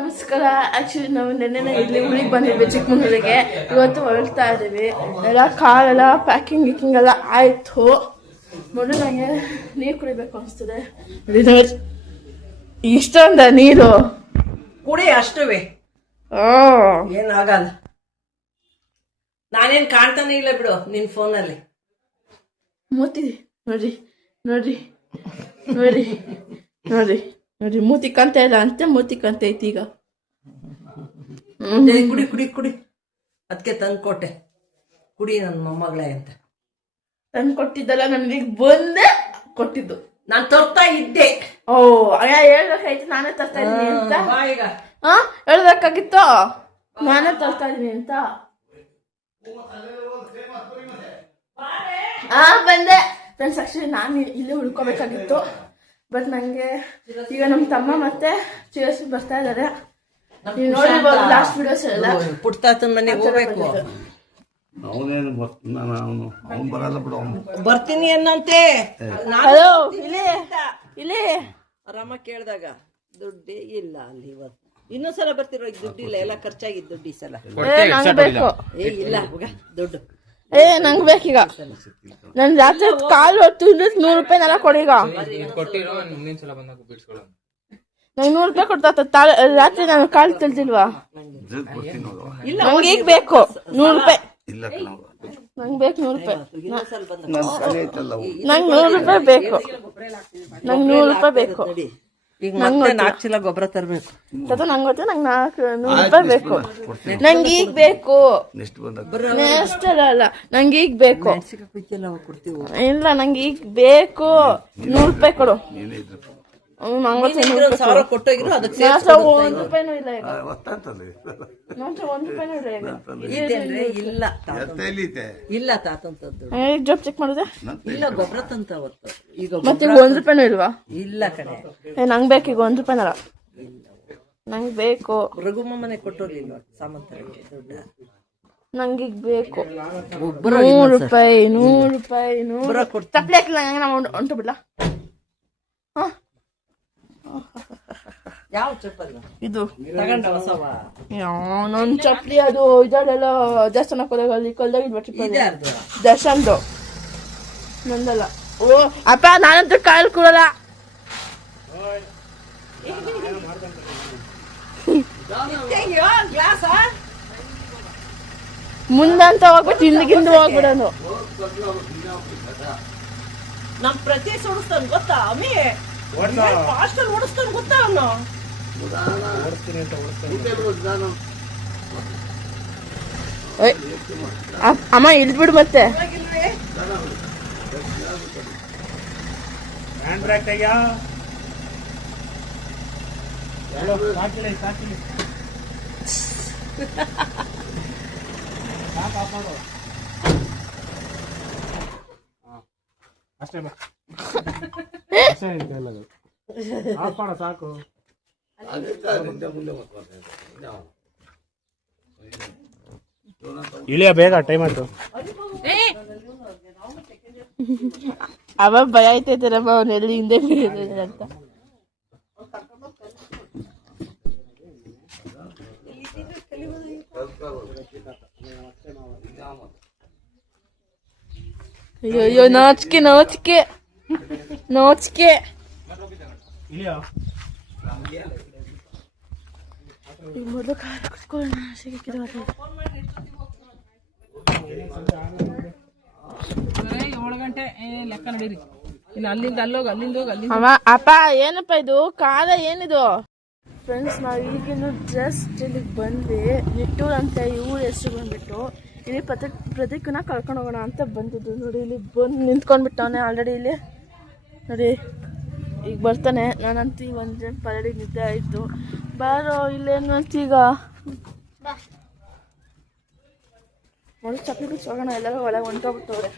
ನಮಸ್ಕಾರ. ಆಕ್ಚುಲಿ ನಾವು ನೆನ್ನೆ ಇಲ್ಲಿ ಊರಿಗೆ ಬಂದಿದ್ವಿ ಚಿಕ್ಕಮಂಗ್ಳೂರಿಗೆ. ಇವತ್ತು ಹೊರಡ್ತಾ ಇದ್ದೀವಿ. ಎಲ್ಲ ಕಾಲೆಲ್ಲ ಪ್ಯಾಕಿಂಗ್ ಗಿಕ್ಕಿಂಗ್ ಎಲ್ಲ ಆಯಿತು. ಮೊದಲು ನನಗೆ ನೀರು ಕುಡಿಬೇಕು ಅನಿಸ್ತದೆ. ಇಷ್ಟೊಂದ ನೀರು ಕುಡಿ ಅಷ್ಟುವೆ. ಏನಾಗಲ್ಲ. ನಾನೇನ್ ಕಾಣ್ತಾನೆ ಇಲ್ಲ ಬಿಡು ನಿನ್ ಫೋನಲ್ಲಿ. ಮೂತಿ ನೋಡ್ರಿ ನೋಡ್ರಿ ನೋಡ್ರಿ ನೋಡ್ರಿ ನೋಡ್ರಿ ಮೂತಿ ಕಾಣ್ತಾ ಇಲ್ಲ ಅಂತ. ಮೂತಿ ಕಾಣ್ತಾ ಐತಿ ಈಗ. ಕುಡಿ ಕುಡಿ ಕುಡಿ. ಅದಕ್ಕೆ ತಂದು ಕೊಟ್ಟೆ, ಕುಡಿ ನನ್ನ ಮೊಮ್ಮಗಳೇ ಅಂತ. ತಂದು ಕೊಟ್ಟಿದ್ದಲ್ಲ, ನನಗೆ ಬಂದೆ ಕೊಟ್ಟಿದ್ದು. ನಾನ್ ತರ್ತಾ ಇದ್ದೆ. ಓ ಹೇಳ್ಬೇಕಾಯ್ತು ನಾನೇ ತರ್ತಾ ಇದೀನಿ ಅಂತ. ಈಗ ಹೇಳ್ಬೇಕಾಗಿತ್ತು ನಾನೇ ತರ್ತಾ ಇದೀನಿ ಅಂತ. ಬಂದೆ ಫ್ರೆಂಡ್ಸ್. ಆಕ್ಚುಲಿ ನಾನು ಇಲ್ಲೇ ಉಳ್ಕೋಬೇಕಾಗಿತ್ತು, ಬಟ್ ನಂಗೆ ಈಗ ನಮ್ಮ ತಮ್ಮ ಮತ್ತೆ ಚಿಯರ್ಸ್ ಬರ್ತಾ ಇದಾರೆ. ನೀವು ನೋಡಿರ್ಬೋದು ಲಾಸ್ಟ್ ವಿಡಿಯೋಸ್ ಎಲ್ಲ. ಪುಟ್ತಾತನ ಮನೆಗೆ ಹೋಗ್ಬೇಕು. ಬರ್ತೀನಿ ಅನ್ನಂತೆ. ಹಲೋ ಇಲ್ಲಿ ಇಲ್ಲಿ ಆರಾಮ ಕೇಳಿದಾಗ ದುಡ್ಡೇ ಇಲ್ಲ ಅಲ್ಲಿ. ಇವತ್ತು ಇನ್ನೊಂದ್ಸಲ ಬರ್ತಿರೋ ದುಡ್ಡಿಲ್ಲ, ಎಲ್ಲ ಖರ್ಚಾಗಿದ್ದು ದುಡ್ಡು ಈ ಸಲ. ನಂಗೆ ಬೇಕು. ಇಲ್ಲ ದುಡ್ಡು ನಂಗೆ ಬೇಕೀಗ. ನನ್ ರಾತ್ರಿ ಕಾಲು ಹೊತ್ತು 100 ರೂಪಾಯಿನೆಲ್ಲ ಕೊಡೀಗ. ನಂಗೆ 100 ರೂಪಾಯಿ ಕೊಡ್ತಾ ರಾತ್ರಿ ನಾನು ಕಾಲು ತಿಳಿದಿಲ್ವಾ? ನಂಗೆ ಈಗ ಬೇಕು 100 ರೂಪಾಯಿ. ನಂಗೆ ಬೇಕು 100 ರೂಪಾಯಿ. ನಂಗೆ 100 ರೂಪಾಯಿ ಬೇಕು. ನಂಗೆ 100 ರೂಪಾಯಿ ಬೇಕು. ಈಗ ಮತ್ತೆ 4 ಚೀಲ ಗೊಬ್ಬರ ತರಬೇಕು. ನಂಗೆ ಗೊತ್ತು. ನಂಗೆ 100 ರೂಪಾಯಿ ಬೇಕು. ನಂಗೆ ಈಗ ಬೇಕು. ನೆಕ್ಸ್ಟ್ ಅಲ್ಲ, ನಂಗೆ ಈಗ ಬೇಕು. ಇಲ್ಲ, ನಂಗೆ ಈಗ ಬೇಕು. 100 ರೂಪಾಯಿ ಕೊಡು. ಕೊಟ್ಟೋಗಿರೋ ಅದಕ್ಕೆ 1 ರೂಪಾಯಿನೂ ಇಲ್ಲ ಈಗ. 1 ರೂಪಾಯಿನೂ ಇಲ್ಲ. ಇಲ್ಲ ತಾತಂತದ್ದು ಜಾಬ್ ಚೆಕ್ ಮಾಡಿದೆ. ಇಲ್ಲ ಗೊಬ್ಬರ ತಂತ ಅವತ್ತು. ಈಗ ಮತ್ತೆ ಈಗ 1 ರೂಪಾಯಿನೂ ಇಲ್ವಾ? ಇಲ್ಲ ಕಡೆ. ನಂಗೆ ಬೇಕು ಈಗ 1 ರೂಪಾಯಿನಲ್ಲ. ನಂಗೆ ಬೇಕು. ರಘುಮ್ಮ ಮನೆ ಕೊಟ್ಟೋರ್ಲಿಲ್ವ ಸಾಮಂತರಿಗೆ ದುಡ್ಡ? ನಂಗೆ ಈಗ ಬೇಕು 100 ರೂಪಾಯಿ. 100 ರೂಪಾಯಿ 100 ತಪ್ಪಲೆ ಹಾಕಿಲ್ಲ. ನಾವು ಹೊಂಟು ಬಿಡ್ಲಾ? ಯಾವ ಚಪ್ಪಲ್ ಇದು ತಗೊಂಡ ಹೊಸವ? ನನ್ ಚಪ್ಪಲಿ ಅದು ಇದೆಲ್ಲ ದೇವಸ್ಥಾನಕ್ಕೆ ಹೋದಾಗ ಅಲ್ಲಿ ಕಲ್ದಾಗಿದ್ ದರ್ಶನ್ದು, ನಂದಲ್ಲ. ಓ ಅಪ್ಪ, ನಾನಂತೂ ಕಾಲು ಕೂಡಲ್ಲ. ಮುಂದಂತ ಹೋಗ್ಬಿಟ್ಟು ಹಿಂದಿಗಿಂದ ಹೋಗ್ಬಿಡೋದು. ನಮ್ ಪ್ರತಿ ಓಡಿಸ್ತಾನ ಗೊತ್ತಾ? ಅಮ್ಮಿ ಫಾಸ್ಟಲ್ಲಿ ಓಡಿಸ್ತಾನ ಗೊತ್ತಾ? ಅವನು ಅಮ್ಮ ಇಳ್ದ್ಬಿಡು ಮತ್ತೆ. ಸಾಕು. ಇಳಿಯ ಬೇಗ, ಟೈಮ್ ಆಯ್ತು. ಅವ ಭಯ ಆಯ್ತೈತಾರಮ್ಮ, ಅವನೆಲ್ಲಿ ಹಿಂದೆ ಬೀಳಿದಾನೆ ಅಂತ. ಅಯ್ಯೋ ನಾಚಿಕೆ ನಾಚಿಕೆ ನಾಚಿಕೆ. ಈಗ ಮೊದಲು ಕಾಲ ಕುತ್ಕೊಳ್ಳೋಣ. 7 ಗಂಟೆ ಲೆಕ್ಕ ನಡೀರಿ. ಇನ್ನು ಅಲ್ಲಿಂದ ಅಲ್ಲೋಗ, ಅಲ್ಲಿಂದ ಹೋಗಿ ಅಲ್ಲಿಂದ. ಅಪ್ಪ ಏನಪ್ಪ ಇದು ಕಾಲ ಏನಿದು? ಫ್ರೆಂಡ್ಸ್, ನಾವು ಈಗಿನ ಜಸ್ಟ್ ಇಲ್ಲಿಗೆ ಬಂದ್ವಿ. ನಿಟ್ಟೂರ್ ಅಂತ ಇವ್ರ ಹೆಸರು ಬಂದ್ಬಿಟ್ಟು ಇಲ್ಲಿ ಪ್ರತೀಕನ ಕರ್ಕೊಂಡು ಹೋಗೋಣ ಅಂತ ಬಂದಿದ್ದು. ನೋಡಿ ಇಲ್ಲಿ ಬಂದು ನಿಂತ್ಕೊಂಡ್ಬಿಟ್ಟವನೆ ಆಲ್ರೆಡಿ ಇಲ್ಲಿ. ನೋಡಿ ಈಗ ಬರ್ತಾನೆ. ನಾನಂತೂ ಈಗ ಒಂದು ಪರಡಿ ನಿದ್ದೆ ಆಯಿತು. ಬಾರೋ ಇಲ್ಲೇನು ಅಂತ ಈಗ ನೋಡಿ ಚಪ್ಪಲಿ ಬಿಚ್ಚಿ ಹೋಗೋಣ. ಎಲ್ಲರೂ ಒಳಗೆ ಹೊಂಟೋಗ್ಬಿಟ್ಟವ್ರೆ.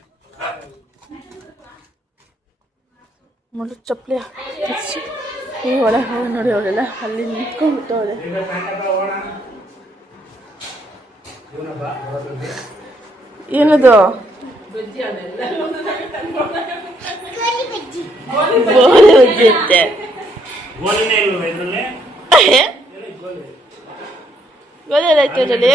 ನೋಡಿ ಚಪ್ಪಲಿ ಬಿಚ್ಚಿ ಈಗ ಒಳಗೆ ಹೋಗಿ ನೋಡಿ ಅವರೆಲ್ಲ ಅಲ್ಲಿ ನಿಂತ್ಕೊಂಡ್ಬಿಟ್ಟವ್ರೆ. ಏನದು? ಗೋಲಿ ಬಜ್ಜಿ ಅಂತೆ. ಗೋಲಿ ಎಲ್ಲ ಐತೆ ಇದರಲ್ಲಿ.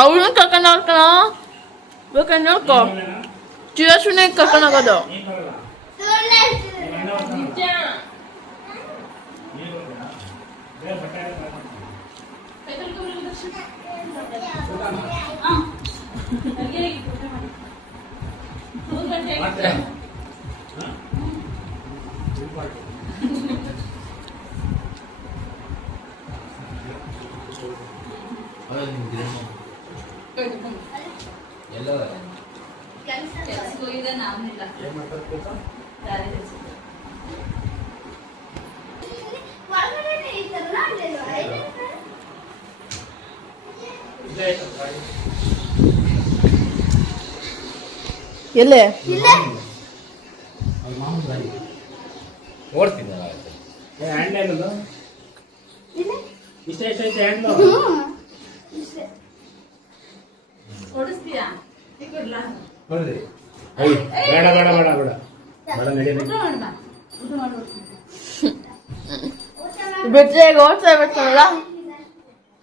ಅವಳು ಕರ್ಕೊಂಡು ಹೋಗ್ತಾನ ಬೇಕಂದ್ರೆ ನೋಡ್ಕೊ. ಚಿರಸುನೆ ಕರ್ಕೊಂಡು ಹೋಗೋದು. ಎಲ್ಲೇ ಓಡ್ತೀನಿ ಹ್ಯಾಂಡಲ್ ಇಷ್ಟ ಐತೆ ಹ್ಯಾಂಡ್ಲು ಬೇಡ ಬೇಡ ಬೇಡ ಬೇಡ ಬೇಡ ನಡೀಲಿ. ಬಿಟ್ರೆ ಈಗ ಓಡ್ತಾ ಬಿಡ್ತಾನಲ್ಲ.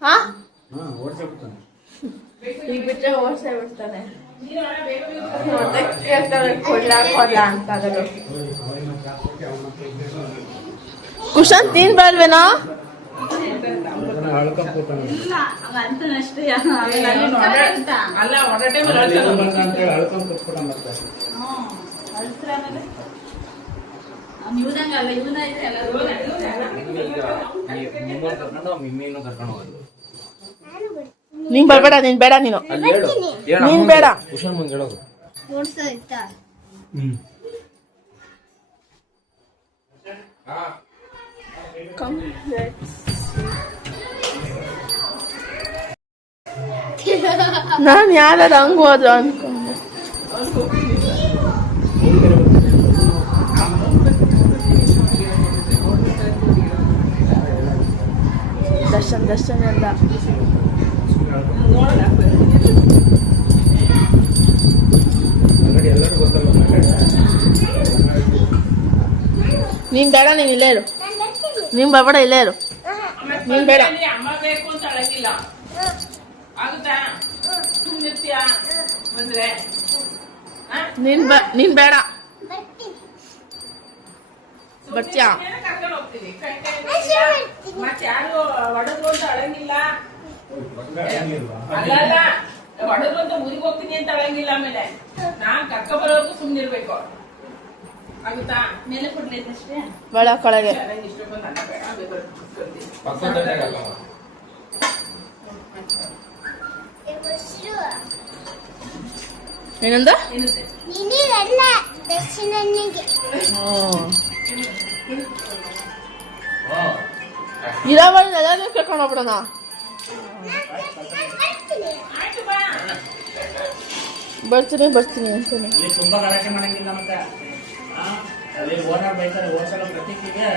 ಹಾ ಓಡಿಸ್ಬಿಡ್ತಾನೆ. ಈಗ ಬಿಟ್ರೆ ಓಡ್ತಾ ಬಿಡ್ತಾನೆ. ಮತ್ತೆ ಕೇಳ್ತಾರೆ ಕೊಡ್ಲಾ ಅಂತ ಅದನ್ನು. ಕುಶಾಂತ್ ನೀನ್ ಬೇಡ್ವೇನಾ? ಅಳ್ಕೊಂಡ್ಬಿಡ್ತಾನೆ ನೀನ್ ಬರ್ಬೇಡ, ನೀನ್ ಬೇಡ, ನೀನು ನೀನ್ ಬೇಡ. ನಾನು ಯಾರು ಹಂಗ್ ಹೋದ್ರು ಅನ್ಕೊಂಡೆ. ದರ್ಶನ್ ಎಲ್ಲ ನೀನ್ ಬೇಡ, ನೀನ್ ಇಲ್ಲೇ ಇರು. ನೀನ್ ಬರ್ಬೇಡ, ಇಲ್ಲೇ ಇರು. ನೀನ್ ಬೇಡ. ನೀನ್ ಬೇಡ. ಬರ್ತೀಯಾ? ಹೊಡೆದು ಅಂತ ಊರಿಗೆ ಹೋಗ್ತೀನಿ ಅಂತ ಅಳಂಗಿಲ್ಲ. ಆಮೇಲೆ ನಾನ್ ಕರ್ಕ ಬರೋರ್ಗು ಸುಮ್ನಿರ್ಬೇಕು. ಆಗುತ್ತಾ? ಮೇಲೆ ಕೊಡ್ಲೈತಷ್ಟೇ ಬೇಡ ಕೆಳಗೆ. ಏನಂದ? ಇರಾವಳಿ ಎಲ್ಲಾನು ಕರ್ಕೊಂಡು ಹೋಗ್ಬಿಡೋಣ. ಬರ್ತೀನಿ ಅಂತಾನೆ. ಅಲ್ಲಿ ತುಂಬಾ ಗಲಾಟೆ ಮಾಡಂಗಿಲ್ಲ. ಮತ್ತೆ ಅಲ್ಲಿ ಓನರ್ ಬೈತಾರೆ. ಹೋದ್ಸಲ ಪ್ರತೀಕಿಗೆ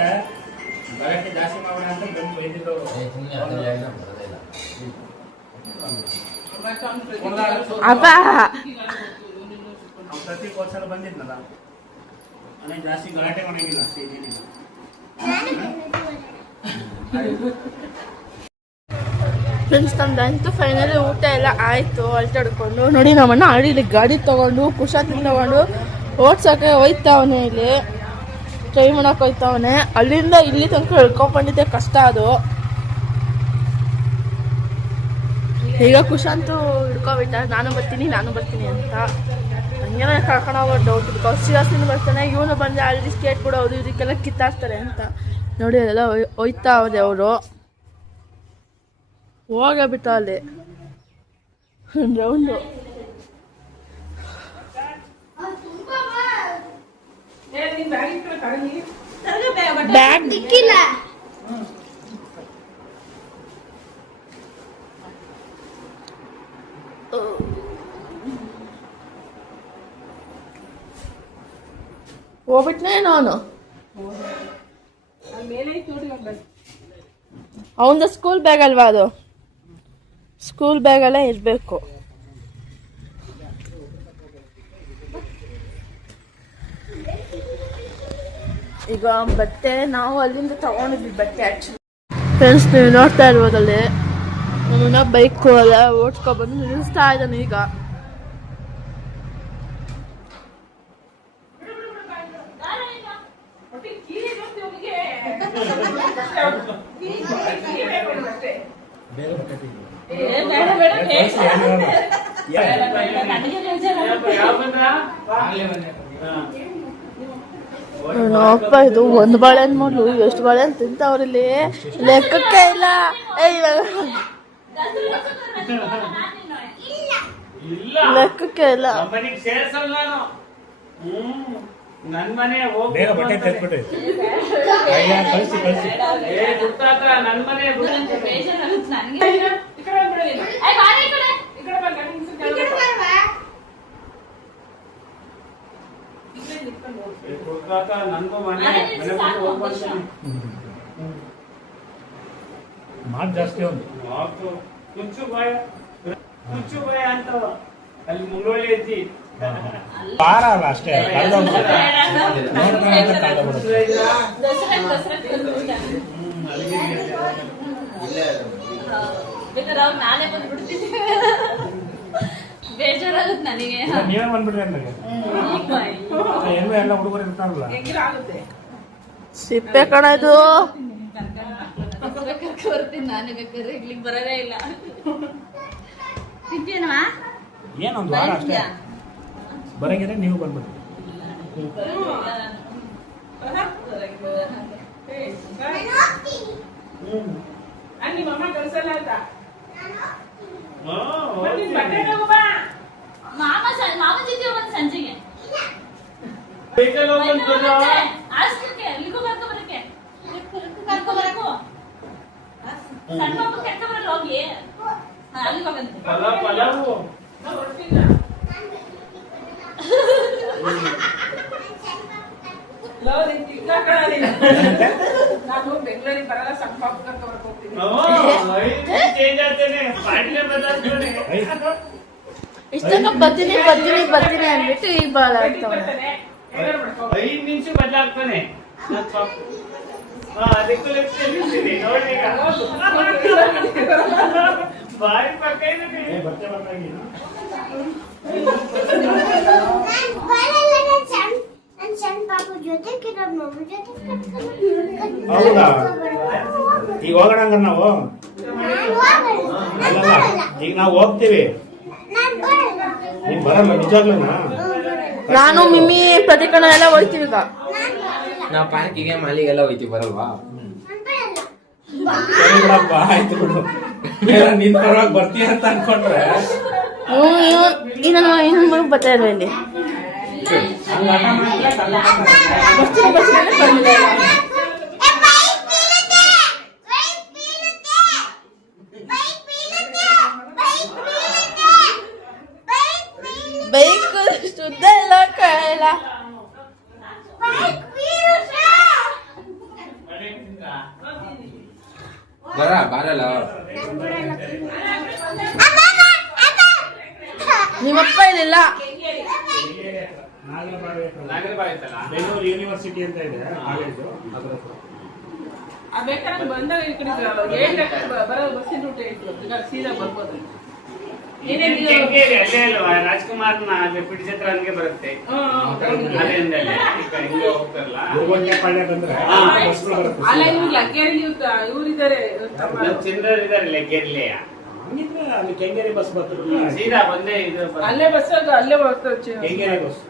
ಗಲಾಟೆ ಜಾಸ್ತಿ ಮಾಡೋಣ ಅಂತ ಬಂದು ಬೈದಿದ್ದವರು. ಅಪ್ಪ ಪ್ರತೀಕ್ ಹೋದ್ಸಲ ಬಂದಿದ್ನಲ್ಲ, ಅದೇ ಜಾಸ್ತಿ ಗಲಾಟೆ ಮಾಡಂಗಿಲ್ಲ ಸ್ಟೇಜಿಗೆ. ಫ್ರೆಂಡ್ಸ್, ನಮ್ದಂತೂ ಫೈನಲಿ ಊಟ ಎಲ್ಲ ಆಯಿತು. ಅಲ್ಟಾಡ್ಕೊಂಡು ನೋಡಿ ನಮ್ಮಣ್ಣ ಇಲ್ಲಿ ಗಾಡಿ ತೊಗೊಂಡು ಕುಶಾಂತಿನ ತೊಗೊಂಡು ಓಡ್ಸೋಕೆ ಹೋಯ್ತಾವನೆ. ಇಲ್ಲಿ ಟ್ರೈ ಮಾಡೋಕೆ ಹೋಯ್ತಾವನೆ. ಅಲ್ಲಿಂದ ಇಲ್ಲಿ ತನಕ ಹಿಡ್ಕೊಂಡ್ಬಂದಿದ್ದೆ ಕಷ್ಟ ಅದು. ಈಗ ಕುಶಾಂತು ಹಿಡ್ಕೊಬಿಟ್ಟ ನಾನು ಬರ್ತೀನಿ ಅಂತ. ಹಂಗೇನ ಕರ್ಕೊಂಡು ಹೋಗೋ ಡೌಟ್. ಬಿಕಾಸ್ ಸಿರಾಸಿನ ಬರ್ತಾನೆ, ಇವನು ಬಂದರೆ ಅಲ್ಲಿ ಸ್ಕೇಟ್ ಕೊಡೋದು ಇದಕ್ಕೆಲ್ಲ ಕಿತ್ತಾಡ್ತಾರೆ ಅಂತ ನೋಡಿ ಎಲ್ಲ ಹೋಯ್ತಾವ್ರೆ ಅವರು. ಹೋಗಬಿಟ್ಟ ಅಲ್ಲಿ ರೌಂಡು. ಬ್ಯಾಗ್ ದಿಕ್ಕಿಲ್ಲ. ಹೋಗ್ಬಿಟ್ನೆ ನಾನು. ಅವನದು ಸ್ಕೂಲ್ ಬ್ಯಾಗ್ ಅಲ್ವಾ ಅದು? ಸ್ಕೂಲ್ ಬ್ಯಾಗಲ್ಲೇ ಇರಬೇಕು. ಈಗ ಬಟ್ಟೆ ನಾವು ಅಲ್ಲಿಂದ ತಗೊಂಡಿದ್ವಿ ಬಟ್ಟೆ ಆಕ್ಚುಲಿ. ಫ್ರೆಂಡ್ಸ್ ನೀವು ನೋಡ್ತಾ ಇರ್ಬೋದಲ್ಲಿ ನಮ್ಮನ್ನ ಬೈಕ್ ಓಡ್ಸ್ಕೊಬಂದು ನಿಲ್ಲಿಸ್ತಾ ಇದ್ದಾನೆ ಈಗ. ಅಪ್ಪ ಇದು ಒಂದು ಬಾಳೆಹಣ್ಣು ಮಾಡ್ಲು ಎಷ್ಟು ಬಾಳೆಹಣ್ಣು ತಿಂತಾವ್ರಿಲ್ಲಿ ಲೆಕ್ಕಕ್ಕೆ ಇಲ್ಲ. ಲೆಕ್ಕಕ್ಕೆ ಇಲ್ಲ. ನನ್ ಮನೆ ನನ್ ಮನೆ ನಂದು ಮನೆ ಮಾತು ಜಾಸ್ತಿ ಒಂದು ಕುಂಚು ಭಯ ಅಂತವ ಅಲ್ಲಿ ಮುಂಗೊಳ್ಳಿ ಐತಿ ಪಾರ ಅಲ್ಲ ಅಷ್ಟೇ. ಬೇಜಾರಾಗುತ್ತೆ ನನಗೆ. ನೀವೇ ಬಂದ್ಬಿಡ್ರಿ ನನಗೆ ಏನು ಎಲ್ಲ ಹುಡುಗರು ಇರ್ತಾರಲ್ಲ. ಸಿಪ್ಪೆ ಕಣ ಇದು. ಬರ್ತೀನಿ ನಾನು ಬೇಕಾದ್ರೆ ಇಲ್ಲಿಗೆ ಬರೋದೇ ಇಲ್ಲ. ತಿಂತೀನವಾ ಏನೊಂದು ವಾರ ಅಷ್ಟೇ ಬರಂಗಿದ್ರೆ ನೀವು ಬಂದ್ಬಿಡ್ರಿ. ನಿಮ್ಮಮ್ಮ ಕಳ್ಸಲ್ಲ ಅಂತ ಮಾಮ ಜೊತೆ ಹೋಗೋದು ಸಂಜೆಗೆ ಆಸ್ಕಕ್ಕೆ ಅಲ್ಲಿಗೂ ಕರ್ಕೊಬರಕ್ಕೆ ಸಣ್ಣ ಪಾಪ ಕರ್ಕೊಬರಲ್ಲ ಹೋಗಿ ಅಲ್ಲಿಗೆ ಹೋಗಂತೆ. ನಾನು ಬೆಂಗಳೂರಿಗೆ ಬರಲ್ಲ ಸಣ್ಣ ಪಾಪ ಕರ್ಕೊಂಡ್ ಹೋಗ್ತೀನಿ. ಇಷ್ಟಕ್ಕ ಬರ್ತೀನಿ ಅಂದ್ಬಿಟ್ಟು ಈಗ ಬಾಳ ಆಗ್ತಾವ. 5 ನಿಮಿಷ ಬದಲಾಗ್ತಾನೆ ಅದಕ್ಕೂ ನೋಡಿ ಬಾರಿ ಪಕ್ಕ ಹೌದಾ ಈಗ ಹೋಗೋಣ ಹಂಗ ನಾವು. ಅಲ್ಲಲ್ಲ ಈಗ ನಾವು ಹೋಗ್ತೀವಿ ನೀನ್ ಬರಲ್ಲ ನಿಜಾಗ್ಲೂನಾ? ನಾನು ಮಿಮ್ಮಿ ಪ್ರತಿಕಣ ಎಲ್ಲ ಹೋಗ್ತೀವಿ ಈಗ. ನಾವು ಪಾರ್ಕಿಗೆ ಮಾಲಿಗೆಲ್ಲ ಹೋಯ್ತೀವಿ ಬರಲ್ವಾ? ಬಿಡಪ್ಪ ಆಯ್ತು ಬಿಡು. ನಿನ್ ಪರವಾಗಿ ಬರ್ತೀಯ ಅಂತ ಅನ್ಕೊಂಡ್ರೆ ಇನ್ನೊಂದು ಬರ್ತಾ ಇಲ್ವ ಇಲ್ಲಿ. ಬೈಕ್ ಶುದ್ಧ ಇಲ್ಲ ಕಳೆಲ್ಲ. ಬರಲ್ಲ ನಿಮ್ಮಪ್ಪ ಇಲ್ಲಿಲ್ಲ. ಬೆಂಗಳೂರು ಯೂನಿವರ್ಸಿಟಿ ಅಂತ ಇದೆ ಕಾಲೇಜು. ಬೇಕಾದ್ರೆ ಬಂದಾಗ ಈ ಕಡೆ ಬರೋದು ಬಸ್ಸಿನ ರೂಟ್ ಇತ್ತು ಸೀದಾ ಬರ್ಬೋದು. ಅಲ್ಲೇ ಅಲ್ವಾ ರಾಜ್ಕುಮಾರ್ನ ಅಲ್ಲಿ ಪಿಡಿಸತ್ರ ಹಂಗೆ ಬರುತ್ತೆ ಅಲ್ಲಿಂದಲೇ ಹೋಗ್ತಾರಲ್ಲ ಪಾಳ್ಯ ಬಂದ್ರೆ ಅಲ್ಲ ಇವ್ರು ಲಗ್ಗೇರಿ ಇವರಿದ್ದಾರೆ ಚಿಂದ್ರ ಇದಾರೆ ಲೆಗ್ಗೆರ್ಲಿ ಹಂಗಿದ್ರೆ ಅಲ್ಲಿ ಕೆಂಗೇರಿ ಬಸ್ ಬರ್ತಾರೆ. ಸೀದಾ ಬಂದೇ ಇದು ಅಲ್ಲೇ ಬಸ್ ಅಲ್ಲೇ ಬರ್ತಾರೆ. ಕೆಂಗೇರಿ ಬಸ್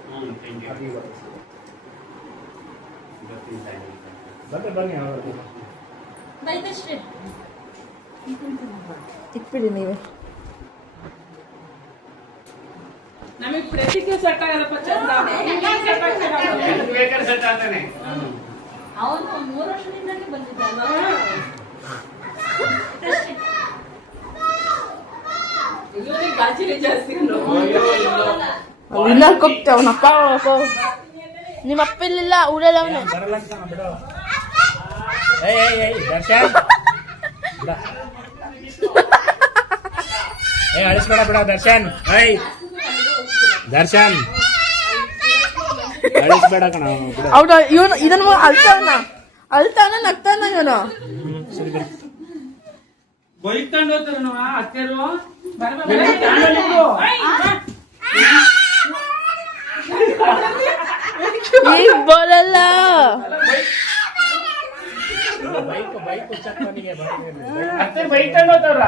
ಬಂದ್ರೆ ಬನ್ನಿ. ತಿಕ್ಬಿಡಿ ನೀವೇ. ನಮಗೆ ಪ್ರತಿಕೆ ಸೆಟ್ ಆಗಲ್ಲಪ್ಪ ಚಂದ ಬೇಕಾದ್ರೆ ಸೆಟ್ ಆಗ್ತಾನೆ. ಅವನು 3 ವರ್ಷದಿಂದಾನೇ ಬಂದಿದ್ದ ಅಲ್ವಾ? ಇವನಿಗೆ ಗಾಜಿಗೆ ಜಾಸ್ತಿ ಇಲ್ಲ ಕೊಪ್ತ ಅವನಪ್ಪ. ನಿಮ್ಮಪ್ಪ ಇಲ್ಲಿಲ್ಲ ಊರಲ್ಲಿ ಅವನು. ಬರಲ್ಲ ಅಂತ ಬಿಡು. ದರ್ಶನ್ ಅಳಿಸ್ಬೇಡ ಬಿಡ ದರ್ಶನ್. ದರ್ಶನ್ ಅಳಿಸ್ಬೇಡ ಕಣ ಅವ್ನು ಇವನು ಇದನ್ನ ಅಳ್ತಾನ ನಗ್ತಾನ ಇವನು. ಬೈಕೊಂಡು ಹೋಗ್ತಾರ ಅತ್ತೆರು ಈಗ ಬೋಲಲ್ಲ. ಅತ್ತೆ ಬೈಕೊಂಡು ಹೋಗ್ತಾರ.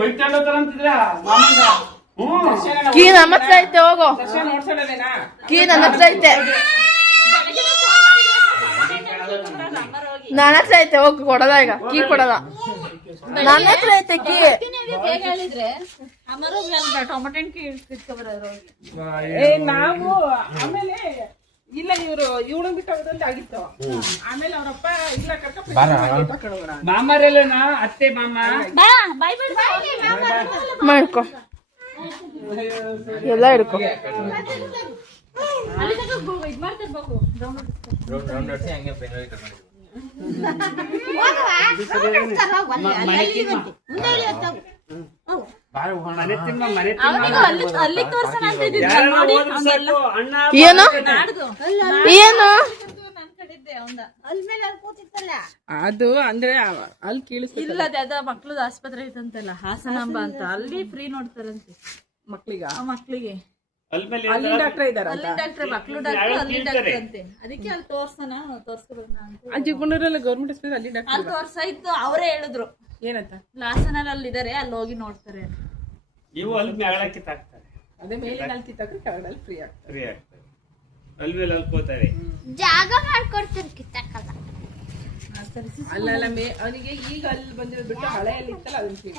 ಬೈಕೊಂಡು ಹೋಗ್ತಾರ ಅಂತಿದ್ರ ಕೀ ನಮ್ಮ ಹತ್ರ ಐತೆ, ಹೋಗು. ಕೀ ನನ್ನ ಹತ್ರ ಐತೆ, ನನ್ನ ಹತ್ರ ಐತೆ, ಹೋಗಿ ಕೊಡದ ಈಗ. ಕೀ ಕೊಡದ ನನ್ನ ಹತ್ರ ಐತೆ ಕೀ. ಬೇಗ ಹೇಳಿದ್ರೆ ಟೊಮೆಟೊ ಕಿತ್ಕೊಬರೋರು. ನಾವು ಆಮೇಲೆ ಇಲ್ಲ ಇವಳು ಬಿಟ್ಟು ಹೋಗೋದ್ರಲ್ಲಿ ಆಗಿತ್ತು. ಆಮೇಲೆ ಅವ್ರಪ್ಪ ಇಲ್ಲ ಕರ್ಕೊಂಡು ಮಾಮರೆಲ್ಲ ಅತ್ತೆ ಮಾಮ ಮಾಡ್ಕೊ, ಎಲ್ಲ ಹಿಡ್ಕೊ. ಇದ್ ಮಾಡ್ತಿರ್ಬೇಕು. ರೌಂಡ್ ಹೊಡ್ಸಿ ಹಂಗೆ ಬೆಂಗಳೂರಿಗೆ ಕರ್ಕೊಂಡು ಅಲ್ಲಿ ತೋರ್ಸೋಣ ಅಂತ ಇದ್ದಿದ್ದು ನೋಡಿ ಹಂಗೆಲ್ಲ ಏನು ಏನು ನನ್ ಕಡಿದ್ದೆ ಅವಂದ ಅಲ್ಲಿ ಮೇಲೆ ಅಲ್ಲಿ ಕೂತಿತ್ತಲ್ಲ ಅದು ಅಂದ್ರೆ ಅಲ್ಲಿ ಕೇಳಿಸ್ತಿಲ್ಲ. ಇಲ್ಲ ಅದ ಮಕ್ಳದ ಆಸ್ಪತ್ರೆ ಐತಂತಲ್ಲ ಹಾಸನಾಂಬ ಅಂತ, ಅಲ್ಲಿ ಫ್ರೀ ನೋಡ್ತಾರಂತೆ ಮಕ್ಳಿಗ ಮಕ್ಳಿಗೆ. ಅಲ್ಲಿ ಡಾಕ್ಟರ್ ಇದಾರ ಅಲ್ಲಿ ಡಾಕ್ಟರ್ ಮಕ್ಳು ಡಾಕ್ಟರ್ ಅಲ್ಲಿ ಡಾಕ್ಟರ್ ಅಂತೆ. ಅದಕ್ಕೆ ಅಲ್ಲಿ ತೋರ್ಸೋಣ ತೋರ್ಸ್ಕೊಬರೋಣ ಅಂತ ಚಿಕ್ಕಮಗಳೂರಲ್ಲಿ ಗೌರ್ಮೆಂಟ್ ಹಾಸ್ಪಿಟಲ್ ಅಲ್ಲಿ ಡಾಕ್ಟರ್ ಅಲ್ಲಿ ತೋರ್ಸಾಯ್ತು. ಅವರೇ ಹೇಳಿದ್ರು ಏನಂತ ಹಾಸನಲ್ಲಿ ಅಲ್ಲಿ ಇದಾರೆ, ಅಲ್ಲಿ ಹೋಗಿ ನೋಡ್ತಾರೆ. ಇವು ಅಲ್ಲಿ ಮ್ಯಾಗಳಕ್ಕೆ ತಾಕ್ತಾರೆ, ಅದೇ ಮೇಲೆ ಅಲ್ಲಿ ಕಿತ್ತಾಕ್ರೆ ಕೆಳಗಡೆ ಫ್ರೀ ಆಗ್ತದೆ. ಫ್ರೀ ಆಗ್ತದೆ. ಅಲ್ಲಿ ಅಲ್ಕೋತಾರೆ. ಜಾಗ ಮಾಡ್ಕೊಡ್ತೀನಿ, ಕಿತ್ತಕ್ಕಲ್ಲ. ಅಲ್ಲ ಅವನಿಗೆ ಈಗ ಅಲ್ಲಿ ಬಂದಿರೋದು ಬಿಟ್ಟು ಹಳೆಯಲ್ಲಿ ಇತ್ತಲ್ಲ ಅದನ್ನ ಫ್ರೀ.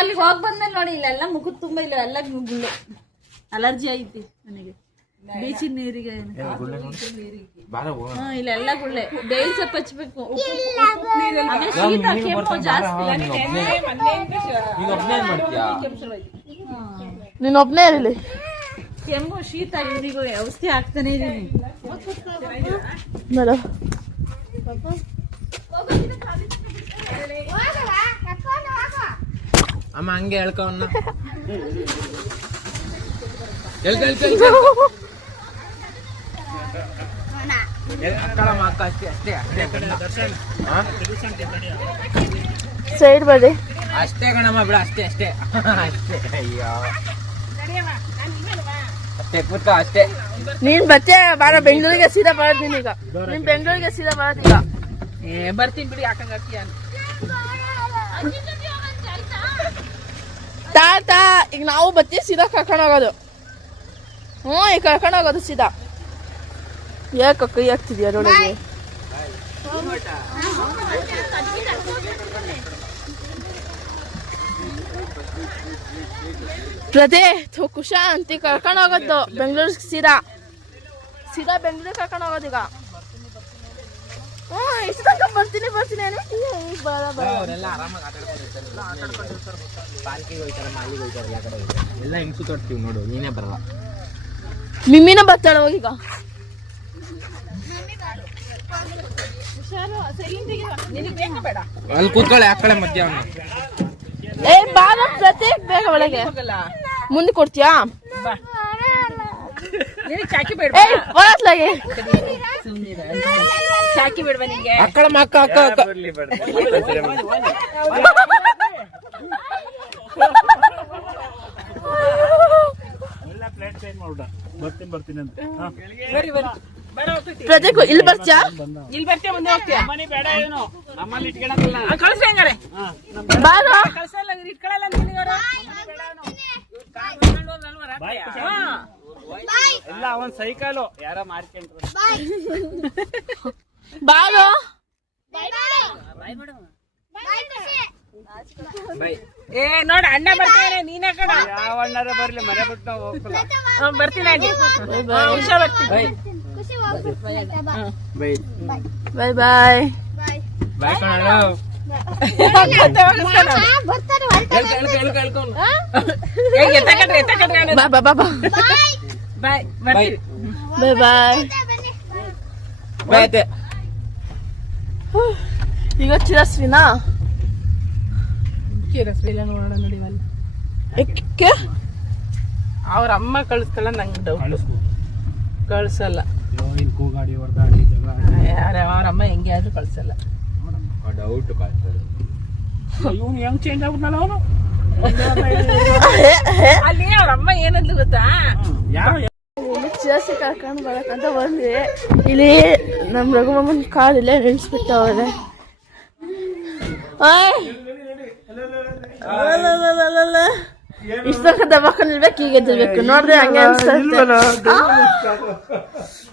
ಅಲ್ಲಿ ಹೋಗ್ ಬಂದ್ಮೇಲೆ ನೋಡಿ ಇಲ್ಲೆಲ್ಲ ಮುಖದ ತುಂಬಾ ಇಲ್ಲ ಎಲ್ಲ ಗುಳ್ಳೆ, ಅಲರ್ಜಿ ಐತಿ ನನಗೆ ಬೀಚಿನ ನೀರಿಗೆ. ಇಲ್ಲೆಲ್ಲ ಗುಳ್ಳೆ, ಬೇಯಿನ ಸೊಪ್ಪು ಹಚ್ಬೇಕು. ಆಮೇಲೆ ಶೀತ ಕೆಮ್ಮು ಜಾಸ್ತಿ. ನೀನೊಬ್ನೇ ಇರಲಿ. ಕೆಮ್ಮು ಶೀತ ಇವನಿಗೂ ಔಷಧಿ ಹಾಕ್ತಾನೆ ಇದೀನಿ. ನೋಡು ಅಮ್ಮ ಹಂಗೆ ಹೇಳ್ಕೊಂಡ ಸೈಡ್ ಬಡಿ ಅಷ್ಟೇ ಕಣಮ್ಮ ಬಿಡ, ಅಷ್ಟೇ ಅಷ್ಟೇ ಅಷ್ಟೇ. ಅಯ್ಯೋ ಅಷ್ಟೇ ಕೂತ್ಕೋ ಅಷ್ಟೇ. ನೀನ್ ಬಚ್ಚೆ ಬಾರ, ಬೆಂಗಳೂರಿಗೆ ಸೀದಾ ಬರೋದಿನ ಈಗ. ನೀನ್ ಬೆಂಗಳೂರಿಗೆ ಸೀದಾ ಬರೋದೀಗ. ಬರ್ತೀನಿ ಬಿಡಿ, ಯಾಕಂಗ ಹಾಕ್ತೀಯ ತಾತ ಈಗ ನಾವು ಬರ್ತೀವಿ, ಸೀದಾ ಕರ್ಕೊಂಡು ಹೋಗೋದು. ಈಗ ಕರ್ಕೊಂಡು ಹೋಗೋದು ಸೀದಾ. ಯಾಕ ಕೈ ಹಾಕ್ತಿದ್ಯಾ ರೋಡಿಗೆ? ಪ್ರದೇ ಖುಷಾ ಅಂತಿ ಕರ್ಕೊಂಡು ಹೋಗೋದು ಬೆಂಗಳೂರಿಗೆ ಸೀದಾ ಸೀದಾ ಬೆಂಗಳೂರಿಗೆ ಕರ್ಕೊಂಡು ಹೋಗೋದೀಗ. ಇಷ್ಟು ತನಕ ಬರ್ತೀನಿ ಅವರೆಲ್ಲ ಆರಾಮಾಗಿ ಪಾರ್ಕಿಗೆ ಹೋಗ್ತಾರೆ, ಮಾಲಿಗೆ ಹೋಗ್ತಾರೆ, ಎಲ್ಲ ಕಡೆ ಹೋಗ್ತಾರೆ. ಎಲ್ಲ ಹಿಂಗ್ ಸುತ್ತಾಡ್ತೀವಿ ನೋಡು, ನೀನೇ ಬರಲ್ಲ. ಮಿಮ್ಮಿನ ಬರ್ತಾಳೆ ಹೋಗೀಗ. ಅಲ್ಲಿ ಕೂತ್ಕೊಳ್ಳಿ ಆ ಕಡೆ ಮಧ್ಯಾಹ್ನ. ಏ ಬಾರ ಪ್ರತ್ಯೇಕ ಬೇಗ ಒಳಗೆ. ಮುಂದೆ ಕೊಡ್ತೀಯಾ? ಚಾಕಿ ಬೇಡ, ಏ ಒಳಗೆ ಚಾಕಿ ಬೇಡವಾ ನಿಂಗೆ? ಅಕ್ಕಳ ಮಕ್ಕ ಅಕ್ಕ ಅಕ್ಕ ಎಲ್ಲ ಪ್ಲೇಟ್ ಚೇಂಜ್ ಮಾಡ್ಬಿಡ. ಬರ್ತೀನಿ ಅಂತ. ಪ್ರತ್ಯೇಕ ಇಲ್ಲಿ ಬರ್ತೀಯಾ? ಇಲ್ಲಿ ಬರ್ತೀಯ, ಮುಂದೆ ಹೋಗ್ತೀಯ? ಮನೆ ಬೇಡ ಏನು ನಮ್ಮಲ್ಲಿ ಇಟ್ಕೊಳಕಲ್ಲ. ಕಳ್ಸಿ ಹಂಗಾರೆ. ಬಾರೋ ಕಳ್ಸಲ್ಲ, ಇಟ್ಕೊಳ್ಳಲ್ಲ ಅಂತೀನಿ ಇವರು. ಎಲ್ಲ ಅವನ್ ಸೈಕಲ್ ಯಾರ ಮಾರ್ಕೊಂಡ್ರು. ಬಾರೋ ಏ ನೋಡ ಅಣ್ಣ ಬರ್ತಾನೆ, ನೀನೇ ಕಡ. ಯಾವ ಅಣ್ಣಾರ ಬರ್ಲಿ, ಮನೆ ಬಿಟ್ಟು ನಾವು ಹೋಗ್ತಲ್ಲ. ಬರ್ತೀನಿ ಅಜ್ಜಿ. ಹುಷಾ ಬರ್ತೀನಿ. ಬೈ ಬಾಯ್ ಬಾಯ್. ಬಾಯ್ ಕಣ. ಬಾ ಬಾ ಬಾ ಬಾ. ಬಾಯ್. ಬಾಯ್ ಬಾಯ್. ಬಾಯ್ ಅತ್ತೆ. ಈಗ ಚಿರಸ್ವಿನಾ ಇಲ್ಲ ನೋಡೋಣ ನಡಿವಲ್ಲ. ಅವ್ರ ಅಮ್ಮ ಕಳಿಸ್ತಾಳ, ನಂಗೆ ಡೌಟ್. ಕಳ್ಸಲ್ಲ. ಕೂಗಾಡಿ ಹೊಡೆದಾಡಿ ಅವ್ರ ಅಮ್ಮ ಹೆಂಗೆ ಆದ್ರೂ ಕಳ್ಸಲ್ಲ. ಡೌಟ್ ಕಾಯ್ತಾರೆ. ಇವನು ಹೆಂಗ್ ಚೇಂಜ್ ಆಗ್ಬಿಟ್ನಲ್ಲ ಅವನು. ಅಲ್ಲಿ ಅವ್ರ ಅಮ್ಮ ಏನಂದ್ಲು ಗೊತ್ತಾ, ಯಾರು ಜಾಸ್ತಿ ಕರ್ಕೊಂಡು ಬರಕಂತ ಬಂದ್ವಿ. ಇಲ್ಲಿ ನಮ್ಮ ರಘುಮಮ್ಮನ ಕಾರ್ ಇಲ್ಲೇ ನಿಲ್ಸ್ಬಿಟ್ಟವ್ರೆ. ಇಷ್ಟೊಂದು ದವಾಖಾನೆ ಇರ್ಬೇಕು, ಈಗ ಎದ್ದಿರ್ಬೇಕು. ನೋಡ್ದೆ ಹಂಗೆ ಅನ್ಸ್ತೈತೆ.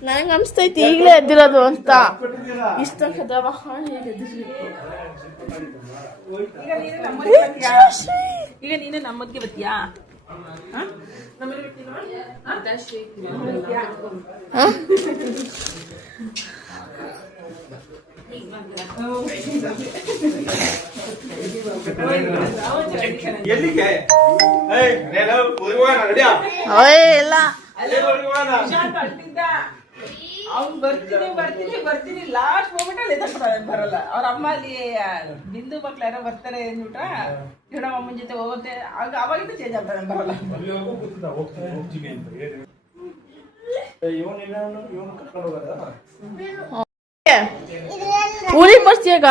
ನಂಗೆ ಅನ್ಸ್ತೈತಿ ಈಗಲೇ ಎದ್ದಿರೋದು ಅಂತ. ಇಷ್ಟೊಂದು ದವಾಖಾನೆ ಈಗ ಎದ್ದಿರ್ಬೇಕು. ಈಗ ನೀನು ನಮ್ಮದ್ಗೆ ಬರ್ತೀಯಾ? ಎಲ್ಲಿಗೆ ಇಲ್ಲ ಅವ್ನು ಬರ್ತೀನಿ ಲಾಸ್ಟ್ ಮೂಮೆಂಟ್ ಅಲ್ಲಿ ಬರಲ್ಲ. ಅವ್ರ ಅಮ್ಮ ಅಲ್ಲಿ ಬಿಂದು ಮಕ್ಳು ಯಾರೋ ಬರ್ತಾರೆ ಅಂದ್ಬಿಟ್ಟ, ಇವಳ ಅಮ್ಮನ ಜೊತೆ ಹೋಗುತ್ತೆ. ಅವಾಗಿಂದ ಚೇಂಜ್ ಆಗ್ತಾನೆ, ಬರಲ್ಲ. ಊರಿಗೆ ಬರ್ತೀಯಾಗ?